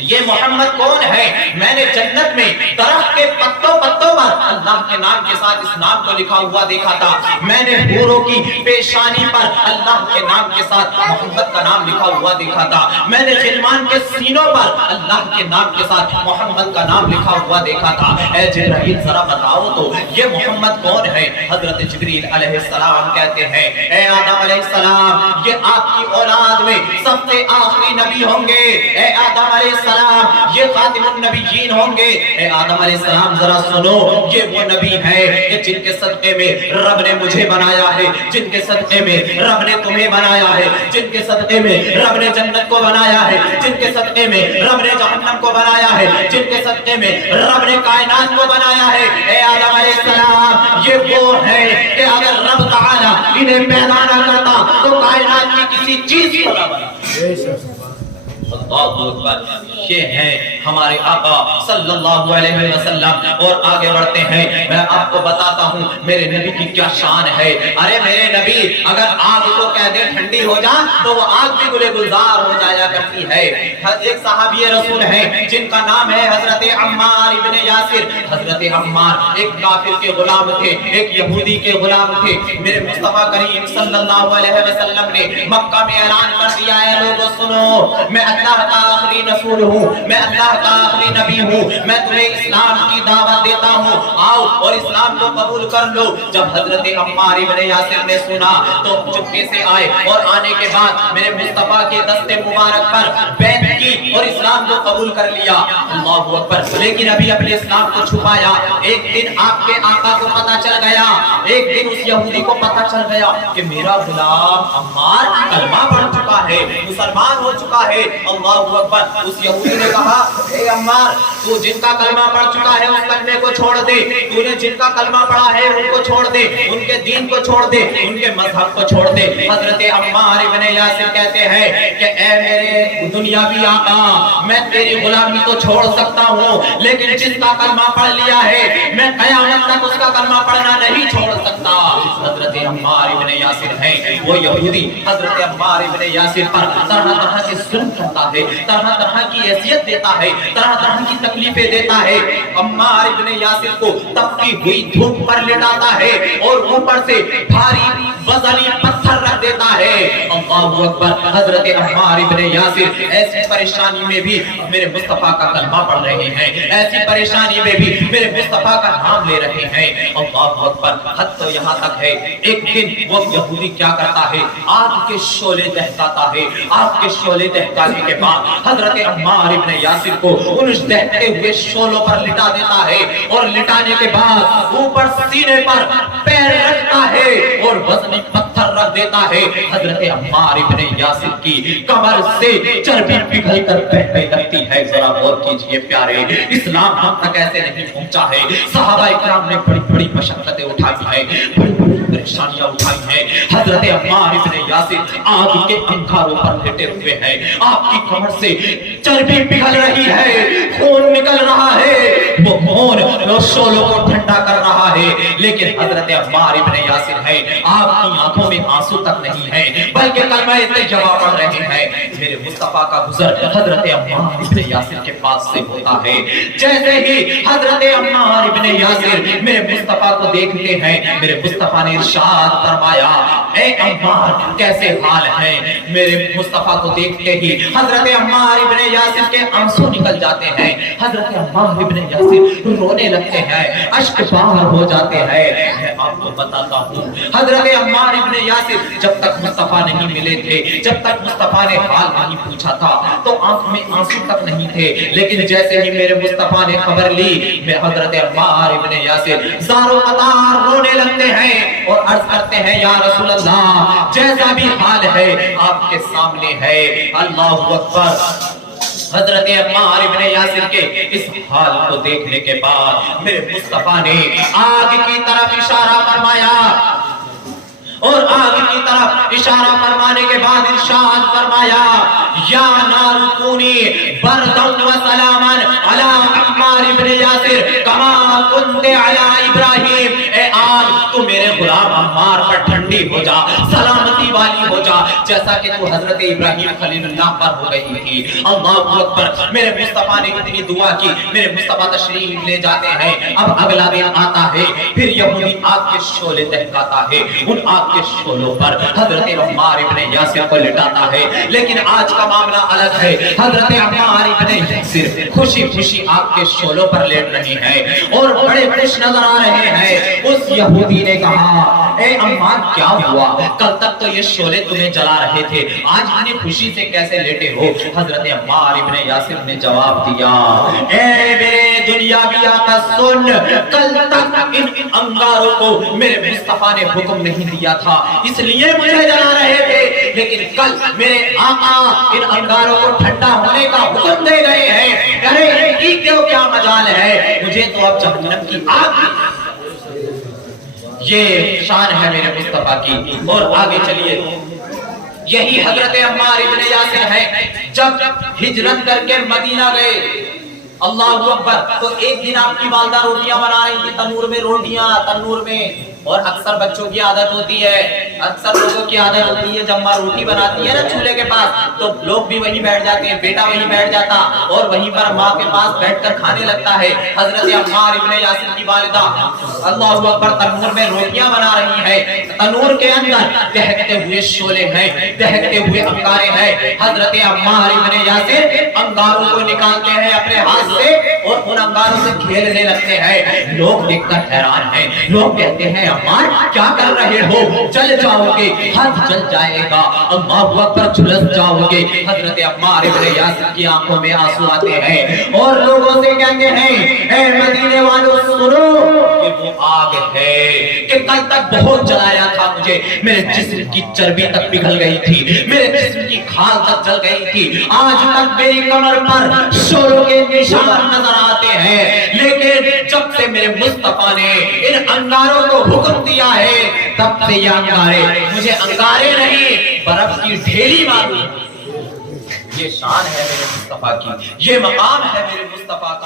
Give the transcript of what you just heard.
یہ محمد کون ہے؟ میں نے جنت میں درخت کے پتوں پتوں پر اللہ کے نام کے ساتھ اس نام کو لکھا ہوا دیکھا تھا، میں نے حوروں کی پیشانی پر اللہ کے نام کے ساتھ محمد کا نام لکھا ہوا دیکھا تھا، میں نے غلمان کے سینوں پر اللہ کے نام کے ساتھ محمد کا نام لکھا ہوا دیکھا تھا۔ اے جبرائیل ذرا بتاؤ تو یہ محمد کون ہے؟ حضرت جبریل علیہ السلام کہتے ہیں اے آدم علیہ السلام یہ آپ کی اولاد میں سب سے آخری نبی ہوں گے، اے آدم علیہ السلام یہ خاتم النبیین ہوں گے۔ اے آدم علیہ السلام ذرا سنو، یہ وہ نبی ہے کہ جن کے صدقے میں رب نے مجھے بنایا ہے، جن کے صدقے میں رب نے تمہیں بنایا ہے، جن کے صدقے میں رب نے جنت کو بنایا ہے، جن کے صدقے میں رب نے جہنم کو بنایا ہے، جن کے صدقے میں رب نے کائنات کو بنایا ہے۔ اے آدم علیہ السلام یہ وہ ہے کہ اگر رب تعالی انہیں پیدا نہ کرتا تو کائنات کی کسی چیز کو نہ بنا۔ اللہ اکبر، یہ ہیں ہمارے آقا صلی اللہ علیہ وسلم۔ اور آگے بڑھتے ہیں، میں آپ کو بتاتا ہوں میرے نبی کی کیا شان ہے۔ ارے میرے نبی اگر آگ کو کہہ دے ٹھنڈی ہو جا تو وہ آگ بھی گلے گلزار ہو جایا کرتی ہے۔ ایک صحابی رسول ہیں جن کا نام ہے حضرت عمار ابن یاسر۔ حضرت عمار ایک کافر کے غلام تھے، ایک یہودی کے غلام تھے۔ میرے مصطفیٰ کریم صلی اللہ علیہ وسلم نے مکہ میں اعلان کر دیا ہے لوگوں سنو، میں اللہ کا آخری رسول ہوں، میں اللہ کا آخری نبی ہوں، میں تمہیں اسلام کی دعوت دیتا ہوں، آؤ اور اسلام کو قبول کر لو۔ جب حضرت عمار ابن یاسر نے سنا تو چپکے سے آئے اور آنے کے بعد میرے مصطفیٰ کے دست مبارک پر بیعت کی اور اسلام کو قبول کر لیا۔ اللہ اکبر، لیکن ابھی اپنے اسلام کو چھپایا۔ ایک دن آپ کے آقا کو پتہ چل گیا، ایک دن اس یہودی کو پتہ چل گیا کہ میرا غلام عمار کلمہ پڑھ چکا ہے، مسلمان ہو چکا ہے۔ اللہ اکبر، اس یہودی نے کہا اے عمار تو جن کا کلمہ پڑھ چکا ہے اس کلمے کو چھوڑ دے، تو نے جن کا کلمہ پڑھا ہے ان کو چھوڑ دے، ان کے دین کو چھوڑ دے، ان کے مذہب کو چھوڑ دے۔ حضرت عمار ابن یاسر کہتے ہیں کہ اے میرے دنیاوی آقا، میں تیری غلامی تو چھوڑ سکتا ہوں لیکن جس کا کلمہ پڑھ لیا ہے میں قیامت تک اس کا کلمہ پڑھنا نہیں چھوڑ سکتا۔ حضرت عمار ابن یاسر ہیں وہ یہودی حضرت عمار ابن یاسر پر طرح طرح کے ظلم کرتا ہے، طرح طرح کی اذیت دیتا ہے، طرح طرح کی تکلیفیں دیتا ہے۔ عمار ابن یاسر کو تپتی ہوئی دھوپ پر لٹاتا ہے اور اوپر سے بھاری وزنی پتھر رکھ دیتا ہے۔ اللہ اکبر، حضرت عمار ابن یاسر ایسی پریشانی میں بھی میرے مصطفیٰ کا کلمہ پڑھ رہے ہیں، ایسی پریشانی میں بھی میرے مصطفیٰ کا نام لے رہے ہیں۔ اللہ اکبر، حد تو یہاں تک ہے ایک دن وہ یہودی کیا کرتا ہے، آگ کے شعلے دہکاتا ہے۔ آگ کے شعلے دہکانے کے بعد حضرت عمار ابن یاسر کو ان دہکتے ہوئے شعلوں پر لٹا دیتا ہے اور لٹانے کے بعد اوپر سینے پر پیر رکھتا ہے اور وزنی پتھر رکھ دیتا ہے۔ حضرت عمار ابن یاسر کی کمر سے چربی پگھل کر بہنے لگتی ہے۔ ذرا غور کیجئے پیارے، اسلام ہم تک ایسے نہیں پہنچا ہے۔ صحابہ اکرام نے بڑی بڑی مشقتیں اٹھائی ہیں، بڑی بڑی پریشانیاں اٹھائی ہیں۔ حضرت عمار ابن یاسر آگ کے انگاروں پر لیٹے ہوئے ہیں، آپ کی کمر سے چربی پگھل رہی ہے، خون نکل رہا ہے، وہ خون شعلوں کو ٹھنڈا کر رہا ہے، لیکن حضرت عمار ابن یاسر ہے آپ کی آنکھوں میں آنسو تک نہیں ہے بلکہ کلمہ طیبہ پڑھ رہے ہیں۔ میرے مصطفیٰ کا گزر حضرت عمار ابن یاسر کے پاس سے ہوتا ہے۔ جیسے ہی حضرت عمار ابن یاسر میرے مصطفیٰ کو دیکھتے ہیں، میرے مصطفیٰ نے ارشاد فرمایا اے عمار کیسے حال ہے؟ میرے مصطفیٰ کو دیکھتے ہی حضرت عمار ابن یاسر کے آنسو نکل جاتے ہیں، حضرت عمار ابن یاسر رونے لگتے ہیں، اشک باہر ہو جاتے ہیں۔ میں آپ کو بتاتا ہوں حضرت عمار ابن یاسر جب تک مصطفیٰ نہیں ملے تھے، جب تک مصطفیٰ نے حال نہیں پوچھا تھا تو آنکھ میں آنسو تک نہیں تھے، لیکن جیسے ہی میرے مصطفیٰ نے خبر لی میں حضرت عمار ابن یاسر زاروں قطار رونے لگتے ہیں اور عرض کرتے ہیں یا رسول اللہ جیسا بھی حال ہے آپ کے سامنے ہے۔ اللہ اکبر، حضرت عمار ابن یاسر کے اس حال کو دیکھنے کے بعد میرے مصطفیٰ نے آگ کی طرف اشارہ فرمایا اور آگ کی طرف اشارہ فرمانے کے بعد ارشاد فرمایا یا نار کونی بردن و سلاما علی عمار ابن یاسر کما کنت علی ابراہیم، اے آگ تو میرے غلام عمار پر ٹھنڈی ہو جا، سلامتی والی ہو جا، جیسا کہ تو حضرت ابراہیم خلیل اللہ پر ہو گئی تھی۔ اللہ اکبر، میرے مصطفیٰ نے اتنی دعا کی، میرے مصطفیٰ تشریف لے جاتے ہیں۔ اب اگلا دن آتا ہے، پھر یہودی آگ کے شعلے دہکاتا ہے، ان آگ کے شعلوں پر حضرت عمار ابن یاسر کو لٹاتا ہے۔ لیکن آج کا معاملہ الگ ہے، حضرت عمار ابن یاسر خوشی خوشی آگ کے شعلوں پر لیٹ رہے ہیں اور بڑے خوش نظر آ رہے ہیں۔ اس یہودی نے کہا، اے عمار کیا ہوا؟ کل تک تو یہ شعلے تمہیں جلا رہے تھے، آج اتنی خوشی سے کیسے لیٹے ہو؟ حضرت عمار ابن یاسر نے جواب دیا، اے میرے دنیاوی آقا سن، کل تک ان انگاروں کو میرے مصطفیٰ نے حکم نہیں دیا تھا، اس لیے مجھے جلا رہے تھے، لیکن کل میرے آقا ان انگاروں کو ٹھنڈا ہونے کا حکم دے گئے ہیں۔ ارے ان کی کیا مجال ہے، مجھے تو اب جہنم کی آگ۔ یہ شان ہے میرے مصطفیٰ کی۔ اور آگے چلیے، یہی حضرت عمار ابن یاسر ہے، جب ہجرت کر کے مدینہ گئے، اللہ اکبر، تو ایک دن آپ کی والدہ روٹیاں بنا رہی تھی، تنور میں روٹیاں، تنور میں، اور اکثر بچوں کی عادت ہوتی ہے، اکثر لوگوں کی عادت ہوتی ہے، جب ماں روٹی بناتی ہے نا چولہے کے پاس، تو لوگ بھی وہیں بیٹھ جاتے ہیں، بیٹا وہیں بیٹھ جاتا اور وہیں پر ماں کے پاس بیٹھ کر کھانے لگتا ہے۔ حضرت عمار ابن یاسر کی والدہ اللہ اکبر تنور میں روٹیاں بنا رہی ہے، تنور کے اندر دہکتے ہوئے شعلے ہیں، دہکتے ہوئے انگارے ہیں۔ حضرت عمار ابن یاسر انگاروں کو نکالتے ہیں اپنے ہاتھ سے اور ان انگاروں سے کھیلنے لگتے ہیں۔ لوگ دیکھ کر حیران ہیں، لوگ کہتے ہیں عمار کیا کر رہے ہو؟ جل جاؤ گے، ہاتھ جل جائے گا، اللہ اکبر، جھلس جاؤ گے۔ حضرت عمار ابن یاسر کی آنکھوں میں آنسو آتے ہیں اور لوگوں سے کہتے ہیں، اے مدینے والوں سنو، یہ وہ آگ ہے کہ کل تک بہت جلایا تھا مجھے، میرے جسم کی چربی تک پگھل گئی تھی، میرے جسم کی کھال تک جل گئی تھی، آج تک میری کمر پر شعلوں کے نشان نظر آتے ہیں، لیکن جب سے میرے مصطفیٰ نے ان انگاروں کو حکم دیا ہے، تب سے یہ انگارے مجھے انگارے نہیں برف کی ڈھیری معلوم۔ یہ شان ہے میرے مصطفیٰ کی، یہ مقام ہے میرے مصطفیٰ